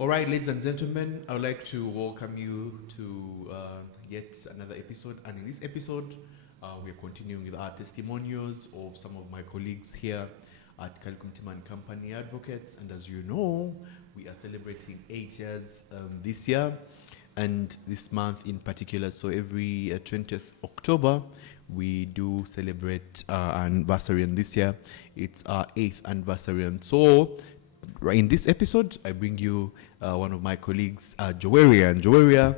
All right, ladies and gentlemen, I would like to welcome you to yet another episode. And in this episode, we are continuing with our testimonials of some of my colleagues here at Kalikumtima and Company Advocates. And as you know, we are celebrating 8 years this year and this month in particular. So every 20th October, we do celebrate our anniversary. And this year, it's our 8th anniversary. And so in this episode, I bring you one of my colleagues, Joweria. And Joweria,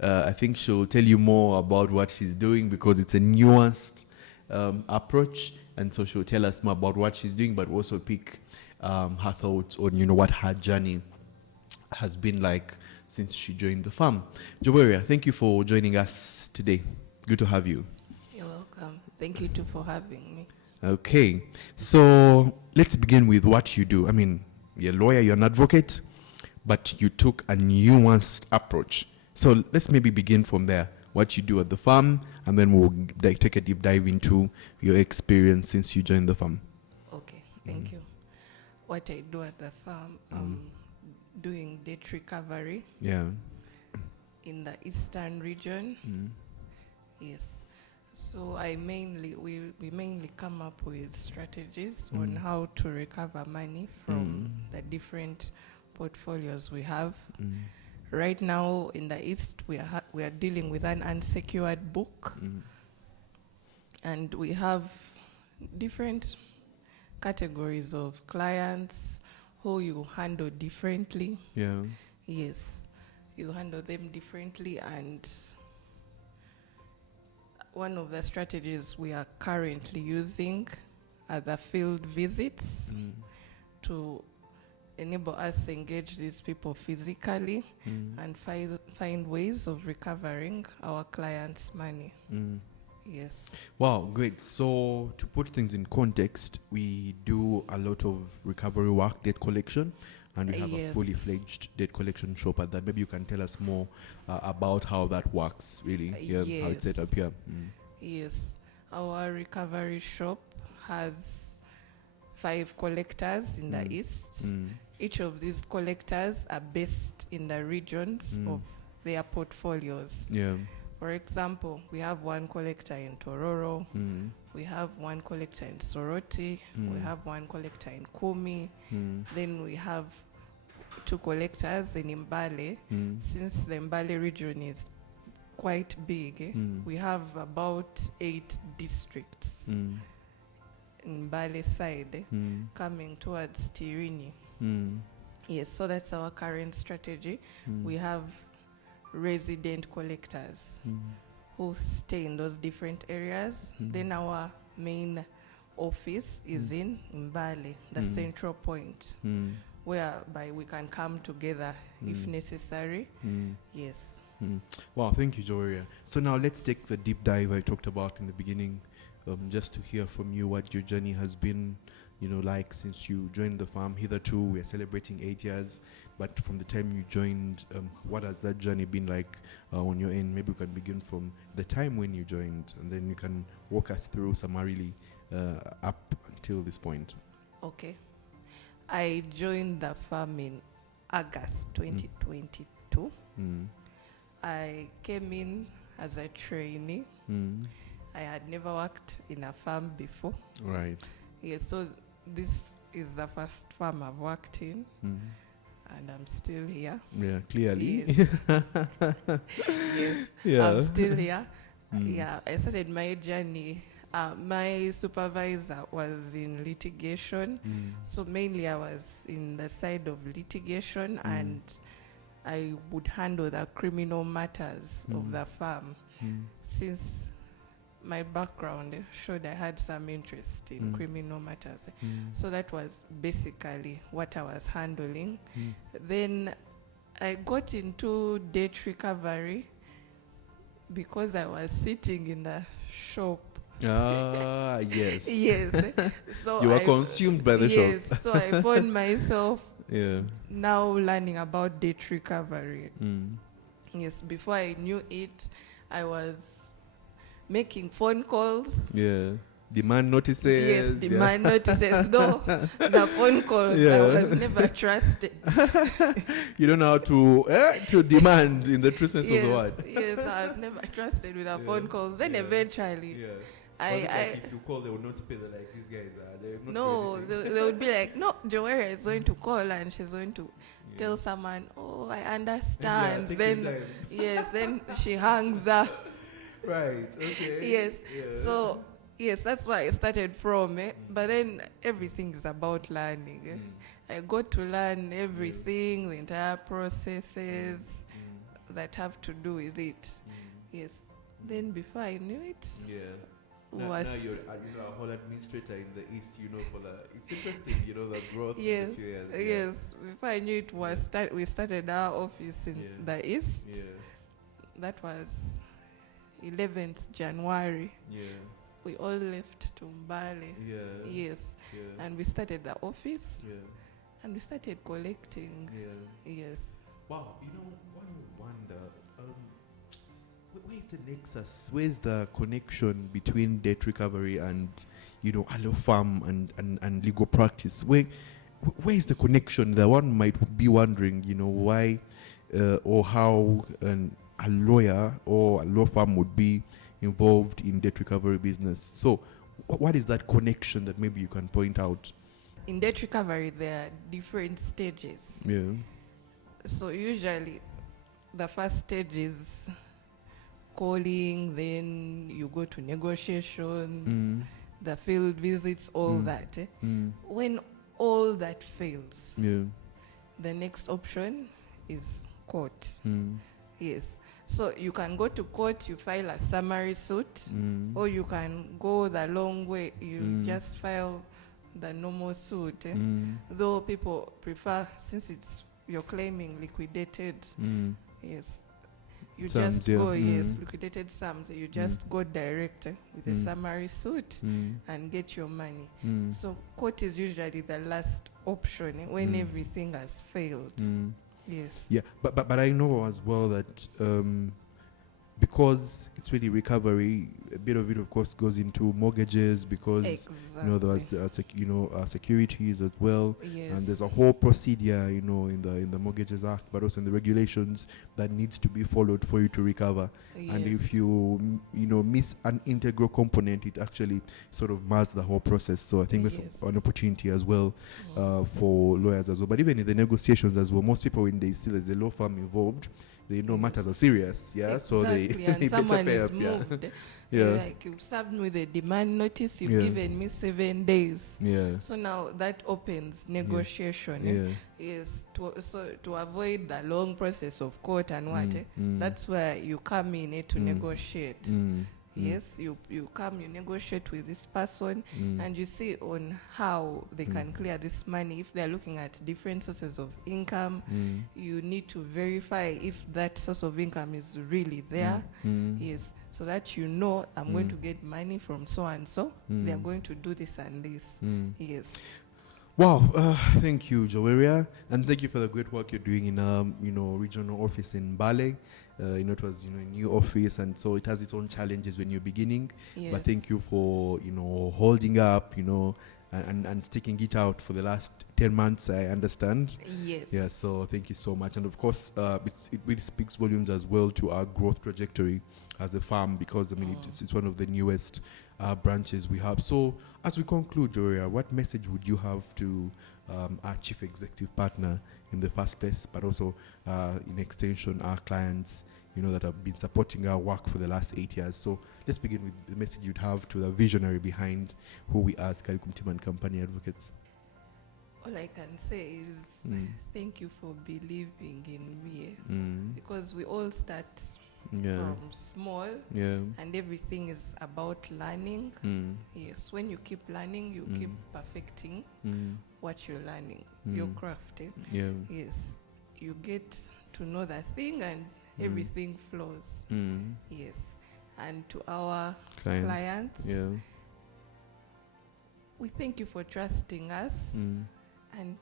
I think she'll tell you more about what she's doing because it's a nuanced approach. And so she'll tell us more about what she's doing, but also pick her thoughts on, what her journey has been like since she joined the farm. Joweria, thank you for joining us today. Good to have you. You're welcome. Thank you too for having me. Okay, so let's begin with what you do. I mean, you're a lawyer, you're an advocate, but you took a nuanced approach. So let's maybe begin from there, what you do at the farm, and then we'll take a deep dive into your experience since you joined the farm. Okay, thank you. What I do at the farm, doing debt recovery in the eastern region. Yes. So we mainly come up with strategies on how to recover money from the different portfolios we have. Right now in the east, we are dealing with an unsecured book, and we have different categories of clients who you handle differently. Yeah. Yes, you handle them differently, and one of the strategies we are currently using are the field visits to enable us to engage these people physically and find ways of recovering our clients' money. Yes. Wow, great. So to put things in context, we do a lot of recovery work, debt collection, and we have a fully fledged debt collection shop at that. Maybe you can tell us more about how that works, really, how it's set up here. Yes. Our recovery shop has 5 collectors in the east. Each of these collectors are based in the regions of their portfolios. Yeah. For example, we have one collector in Tororo, we have one collector in Soroti, we have one collector in Kumi, then we have 2 collectors in Mbale. Since the Mbale region is quite big, we have about 8 districts in Mbale side coming towards Tirini. Yes, so that's our current strategy. We have resident collectors who stay in those different areas. Then our main office is in Mbale, the central point, whereby we can come together if necessary. Yes. Wow, thank you, Joweria. So now let's take the deep dive I talked about in the beginning, just to hear from you what your journey has been, like since you joined the farm. Hitherto, we are celebrating 8 years, but from the time you joined, what has that journey been like on your end? Maybe we can begin from the time when you joined, and then you can walk us through summarily up until this point. Okay. I joined the farm in August 2022. I came in as a trainee. I had never worked in a farm before. Right. Yes, so this is the first farm I've worked in, and I'm still here. Yeah, clearly. Yes. Yes, I'm still here. Yeah, I started my journey. My supervisor was in litigation, so mainly I was in the side of litigation, and I would handle the criminal matters of the farm. Since my background showed I had some interest in criminal matters. So that was basically what I was handling. Then I got into debt recovery because I was sitting in the shop. Yes. Yes. So you were consumed by the shop. Yes. So I found myself now learning about debt recovery. Yes. Before I knew it, I was making phone calls Demand notices. Yes, demand notices. No, the phone calls, I Yeah. was never trusted. You don't know how to demand in the true sense of the word. Yes, I was never trusted with the phone calls. Then eventually, Yeah. I, Was it I like if you call, they will not pay. They're like, these guys are. They're not no, doing anything. they would be like, no, Joweria is going to call and she's going to tell someone, oh, I understand. take Then, your time. yes, then she hangs up. Right. Okay. Yes. Yeah. So, yes, that's why I started from. But then everything is about learning. I got to learn everything, the entire processes that have to do with it. Yes. Then before I knew it, Yeah. was Now you're a whole administrator in the East. It's interesting. The growth. yes, of the few years. yes. Before I knew it was we started our office in the East. Yeah. That was 11th January. Yeah. We all left to Mbale. Yeah. Yes. Yeah. And we started the office. Yeah. And we started collecting. Yeah. Yes. Wow. One would wonder. Where's the nexus? Where's the connection between debt recovery and, a law firm and legal practice? Where is the connection? The one might be wondering, why or how a lawyer or a law firm would be involved in debt recovery business. So, what is that connection that maybe you can point out? In debt recovery, there are different stages. Yeah. So usually, the first stage is calling, then you go to negotiations, the field visits, all that. When all that fails, the next option is court. Yes. So you can go to court, you file a summary suit, or you can go the long way, you just file the normal suit. Though people prefer, since you're claiming liquidated, yes, you Sums, just go, liquidated sums, you just go direct with a summary suit and get your money. So court is usually the last option when everything has failed. Yes. Yeah, but I know as well that because it's really recovery, a bit of it, of course, goes into mortgages because there's securities as well, and there's a whole procedure, in the Mortgages Act, but also in the regulations that needs to be followed for you to recover. And if you miss an integral component, it actually sort of mars the whole process. So I think that's an opportunity as well for lawyers as well. But even in the negotiations as well, most people, when they see there's a law firm involved, they know matters are serious, Exactly. So they and someone better pay is up, moved. Yeah. Like, you've served me with a demand notice, you've given me 7 days. Yeah. So now that opens negotiation. Yes. To avoid the long process of court and what, that's where you come in to negotiate. Yes, you come, you negotiate with this person, and you see on how they can clear this money. If they're looking at different sources of income, you need to verify if that source of income is really there. Yes, so that I'm going to get money from so and so. They're going to do this and this. Yes. Wow, thank you, Joweria, and thank you for the great work you're doing in regional office in Mbale. It was a new office, and so it has its own challenges when you're beginning. Yes. But thank you for holding up, and sticking it out for the last 10 months. I understand. Yes. Yeah. So thank you so much, and of course, it really speaks volumes as well to our growth trajectory as a firm, because it's one of the newest branches we have. So as we conclude, Joweria, what message would you have to our chief executive partner in the first place, but also in extension our clients, that have been supporting our work for the last 8 years? So let's begin with the message you'd have to the visionary behind who we are as Karikum Team and Company Advocates. All I can say is thank you for believing in me, because we all start from small, and everything is about learning. Yes, when you keep learning, you keep perfecting what you're learning, your craft. Yes, you get to know that thing, and everything flows. Yes, and to our clients, we thank you for trusting us and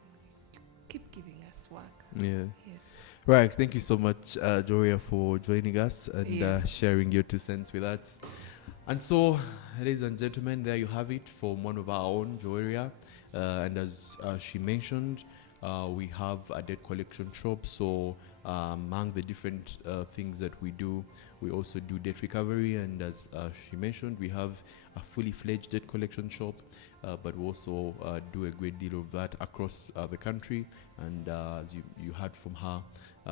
keep giving us work. Yes. Right, thank you so much, Joweria, for joining us and sharing your 2 cents with us. And so, ladies and gentlemen, there you have it from one of our own, Joweria. And as she mentioned, we have a debt collection shop. So among the different things that we do, we also do debt recovery. And as she mentioned, we have a fully fledged debt collection shop, but we also do a great deal of that across the country. And as you heard from her,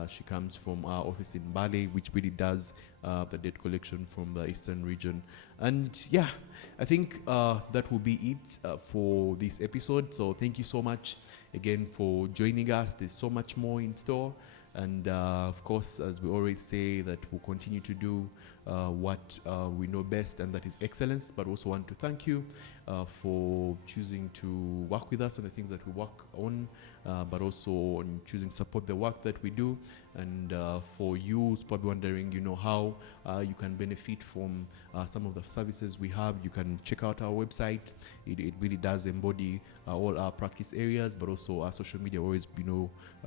she comes from our office in Mbale, which really does the debt collection from the eastern region. And yeah, I think that will be it for this episode. So thank you so much again for joining us. There's so much more in store. And of course, as we always say, that we'll continue to do what we know best, and that is excellence. But also want to thank you for choosing to work with us on the things that we work on, but also on choosing to support the work that we do. And for you who's probably wondering, how you can benefit from some of the services we have, you can check out our website. It really does embody all our practice areas, but also our social media, always,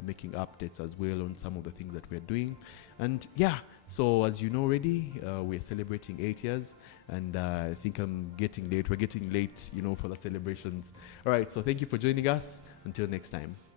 making updates as well on some of the things that we're doing. And yeah, so as you know already, we're celebrating 8 years, and I think I'm getting late. We're getting late, for the celebrations. All right, so thank you for joining us. Until next time.